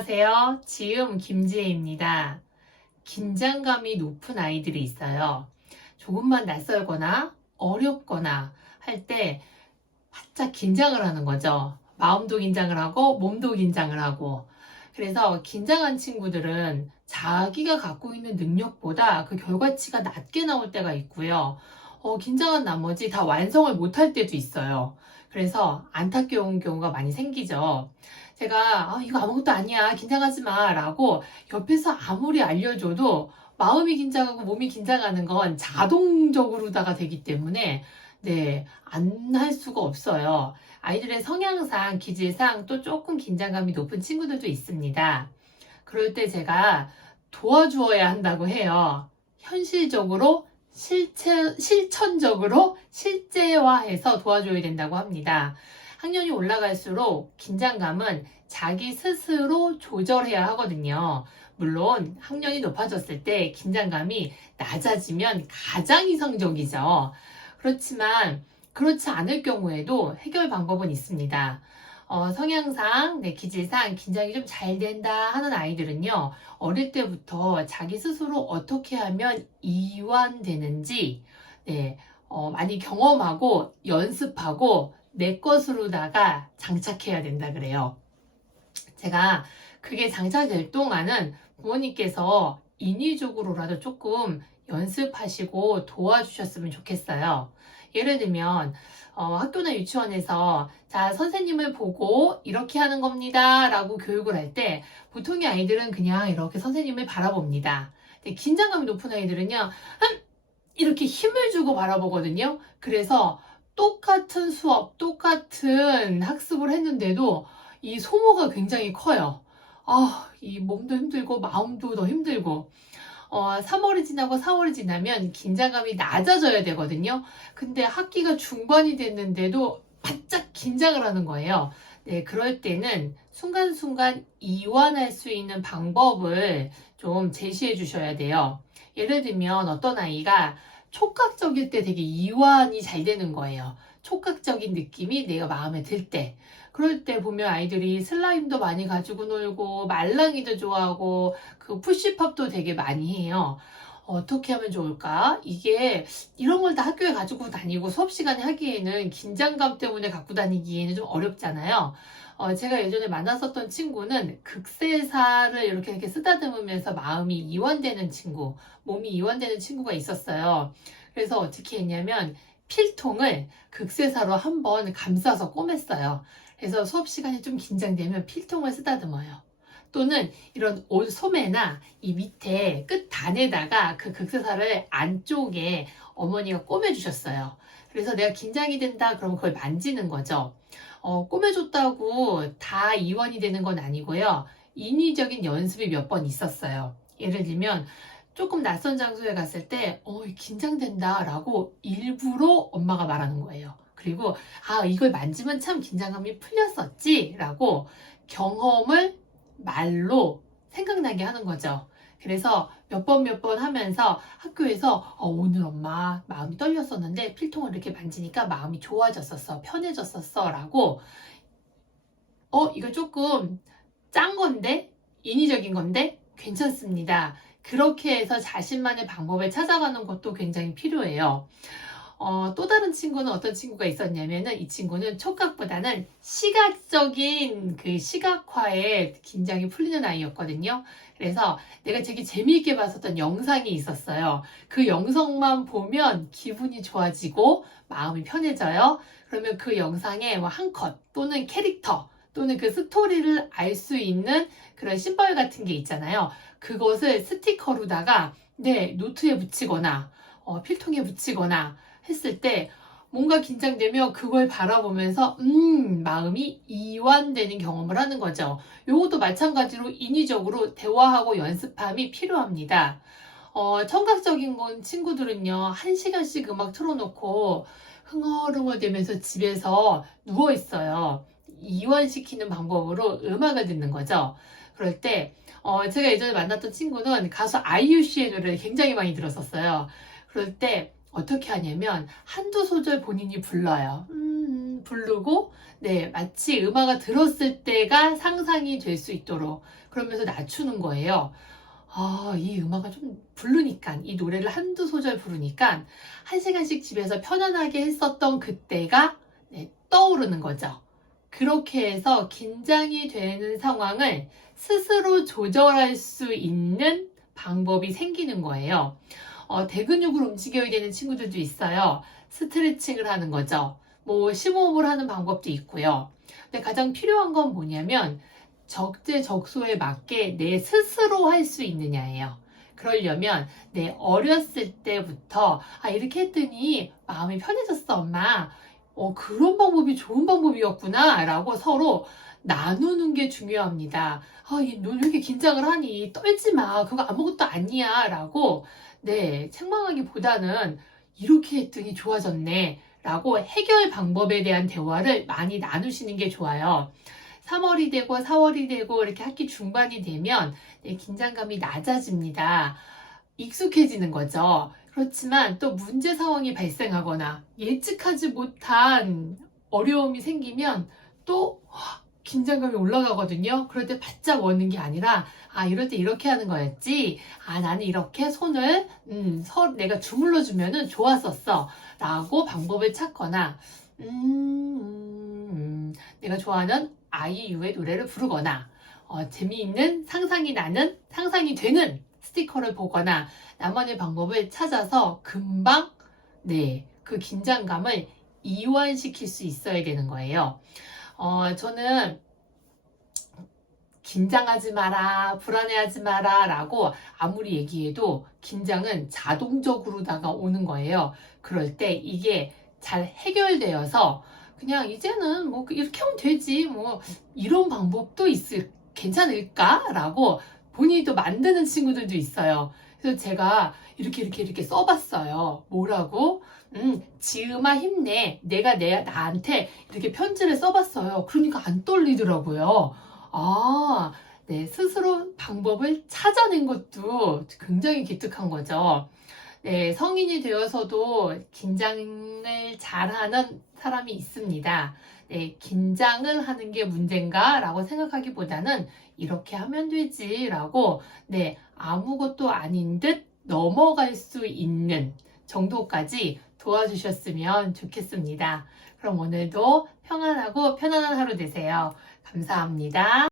안녕하세요. 지음 김지혜입니다. 긴장감이 높은 아이들이 있어요. 조금만 낯설거나 어렵거나 할 때 바짝 긴장을 하는 거죠. 마음도 긴장을 하고 몸도 긴장을 하고. 그래서 긴장한 친구들은 자기가 갖고 있는 능력보다 그 결과치가 낮게 나올 때가 있고요. 어, 긴장한 나머지 다 완성을 못할 때도 있어요. 그래서 안타까운 경우가 많이 생기죠. 제가 아, 이거 아무것도 아니야 긴장하지 마 라고 옆에서 아무리 알려줘도 마음이 긴장하고 몸이 긴장하는 건 자동적으로다가 되기 때문에 네, 안 할 수가 없어요. 아이들의 성향상, 기질상 또 조금 긴장감이 높은 친구들도 있습니다. 그럴 때 제가 도와주어야 한다고 해요. 현실적으로 실체, 실천적으로 실제화해서 도와줘야 된다고 합니다. 학년이 올라갈수록 긴장감은 자기 스스로 조절해야 하거든요. 물론 학년이 높아졌을 때 긴장감이 낮아지면 가장 이상적이죠. 그렇지만 그렇지 않을 경우에도 해결 방법은 있습니다. 어, 성향상, 네, 기질상 긴장이 좀 잘 된다 하는 아이들은요, 어릴 때부터 자기 스스로 어떻게 하면 이완되는지, 네, 어, 많이 경험하고 연습하고 내 것으로다가 장착해야 된다 그래요. 제가 그게 장착될 동안은 부모님께서 인위적으로라도 조금 연습하시고 도와주셨으면 좋겠어요. 예를 들면 어, 학교나 유치원에서 자 선생님을 보고 이렇게 하는 겁니다 라고 교육을 할 때 보통의 아이들은 그냥 이렇게 선생님을 바라봅니다. 근데 긴장감이 높은 아이들은요 흠! 이렇게 힘을 주고 바라보거든요. 그래서 똑같은 수업, 똑같은 학습을 했는데도 이 소모가 굉장히 커요. 아, 이 몸도 힘들고 마음도 더 힘들고. 어, 3월이 지나고 4월이 지나면 긴장감이 낮아져야 되거든요. 근데 학기가 중반이 됐는데도 바짝 긴장을 하는 거예요. 네, 그럴 때는 순간순간 이완할 수 있는 방법을 좀 제시해 주셔야 돼요. 예를 들면 어떤 아이가 촉각적일 때 되게 이완이 잘 되는 거예요. 촉각적인 느낌이 내가 마음에 들 때. 그럴 때 보면 아이들이 슬라임도 많이 가지고 놀고 말랑이도 좋아하고 그 푸시팝도 되게 많이 해요. 어떻게 하면 좋을까? 이게 이런 걸 다 학교에 가지고 다니고 수업 시간에 하기에는 긴장감 때문에 갖고 다니기에는 좀 어렵잖아요. 어, 제가 예전에 만났었던 친구는 극세사를 이렇게 이렇게 쓰다듬으면서 마음이 이완되는 친구, 몸이 이완되는 친구가 있었어요. 그래서 어떻게 했냐면 필통을 극세사로 한번 감싸서 꼬맸어요. 그래서 수업 시간이 좀 긴장되면 필통을 쓰다듬어요. 또는 이런 옷 소매나 이 밑에 끝 단에다가 그 극세사를 안쪽에 어머니가 꼬매주셨어요. 그래서 내가 긴장이 된다 그러면 그걸 만지는 거죠. 어, 꼬매줬다고 다 이완이 되는 건 아니고요. 인위적인 연습이 몇 번 있었어요. 예를 들면 조금 낯선 장소에 갔을 때, 어, 긴장된다 라고 일부러 엄마가 말하는 거예요. 그리고, 아, 이걸 만지면 참 긴장감이 풀렸었지 라고 경험을 말로 생각나게 하는 거죠. 그래서 몇 번 몇 번 하면서 학교에서 어, 오늘 엄마 마음이 떨렸었는데 필통을 이렇게 만지니까 마음이 좋아졌었어. 편해졌었어. 라고 어, 이거 조금 짠 건데? 인위적인 건데? 괜찮습니다. 그렇게 해서 자신만의 방법을 찾아가는 것도 굉장히 필요해요. 어, 또 다른 친구는 어떤 친구가 있었냐면은 이 친구는 촉각보다는 시각적인 그 시각화에 긴장이 풀리는 아이였거든요. 그래서 내가 되게 재미있게 봤었던 영상이 있었어요. 그 영상만 보면 기분이 좋아지고 마음이 편해져요. 그러면 그 영상에 뭐한 컷 또는 캐릭터 또는 그 스토리를 알 수 있는 그런 심벌 같은 게 있잖아요. 그것을 스티커로다가 네, 노트에 붙이거나 어, 필통에 붙이거나 했을 때 뭔가 긴장되면 그걸 바라보면서 음 마음이 이완되는 경험을 하는 거죠. 이것도 마찬가지로 인위적으로 대화하고 연습함이 필요합니다. 어, 청각적인 건 친구들은요 한 시간씩 음악 틀어놓고 흥얼흥얼대면서 집에서 누워 있어요. 이완시키는 방법으로 음악을 듣는 거죠. 그럴 때 어, 제가 예전에 만났던 친구는 가수 아이유 씨의 노래를 굉장히 많이 들었었어요. 그럴 때 어떻게 하냐면 한두 소절 본인이 불러요. 음, 부르고 네, 마치 음악을 들었을 때가 상상이 될 수 있도록 그러면서 낮추는 거예요. 아, 이 음악을 좀 부르니까, 이 노래를 한두 소절 부르니까, 한 시간씩 집에서 편안하게 했었던 그때가 네, 떠오르는 거죠. 그렇게 해서 긴장이 되는 상황을 스스로 조절할 수 있는 방법이 생기는 거예요. 어, 대근육을 움직여야 되는 친구들도 있어요. 스트레칭을 하는 거죠. 뭐, 심호흡을 하는 방법도 있고요. 근데 가장 필요한 건 뭐냐면, 적재적소에 맞게 내 스스로 할 수 있느냐예요. 그러려면 내 어렸을 때부터 아 이렇게 했더니 마음이 편해졌어 엄마. 어 그런 방법이 좋은 방법이었구나 라고 서로 나누는 게 중요합니다. 아 너 왜 이렇게 긴장을 하니 떨지 마 그거 아무것도 아니야 라고 네 책망하기보다는 이렇게 했더니 좋아졌네 라고 해결 방법에 대한 대화를 많이 나누시는 게 좋아요. 3월이 되고 4월이 되고 이렇게 학기 중반이 되면 네, 긴장감이 낮아집니다. 익숙해지는 거죠. 그렇지만 또 문제 상황이 발생하거나 예측하지 못한 어려움이 생기면 또 긴장감이 올라가거든요. 그럴 때 바짝 얻는 게 아니라 아 이럴 때 이렇게 하는 거였지. 아 나는 이렇게 손을 음, 서, 내가 주물러 주면은 좋았었어라고 방법을 찾거나 음, 음, 음, 내가 좋아하는 아이유의 노래를 부르거나 어, 재미있는 상상이 나는 상상이 되는 스티커를 보거나 나만의 방법을 찾아서 금방 네 그 긴장감을 이완시킬 수 있어야 되는 거예요. 어, 저는 긴장하지 마라, 불안해하지 마라 라고 아무리 얘기해도 긴장은 자동적으로 다가 오는 거예요. 그럴 때 이게 잘 해결되어서 그냥 이제는 뭐 이렇게 하면 되지 뭐 이런 방법도 있을 괜찮을까 라고 본인이 또 만드는 친구들도 있어요. 그래서 제가 이렇게 이렇게 이렇게 써봤어요. 뭐라고? 음, 지음아 힘내. 내가 내 나한테 이렇게 편지를 써봤어요. 그러니까 안 떨리더라고요. 아, 네 스스로 방법을 찾아낸 것도 굉장히 기특한 거죠. 네, 성인이 되어서도 긴장을 잘하는 사람이 있습니다. 네, 긴장을 하는 게 문제인가? 라고 생각하기보다는 이렇게 하면 되지. 라고, 네, 아무것도 아닌 듯 넘어갈 수 있는 정도까지 도와주셨으면 좋겠습니다. 그럼 오늘도 평안하고 편안한 하루 되세요. 감사합니다.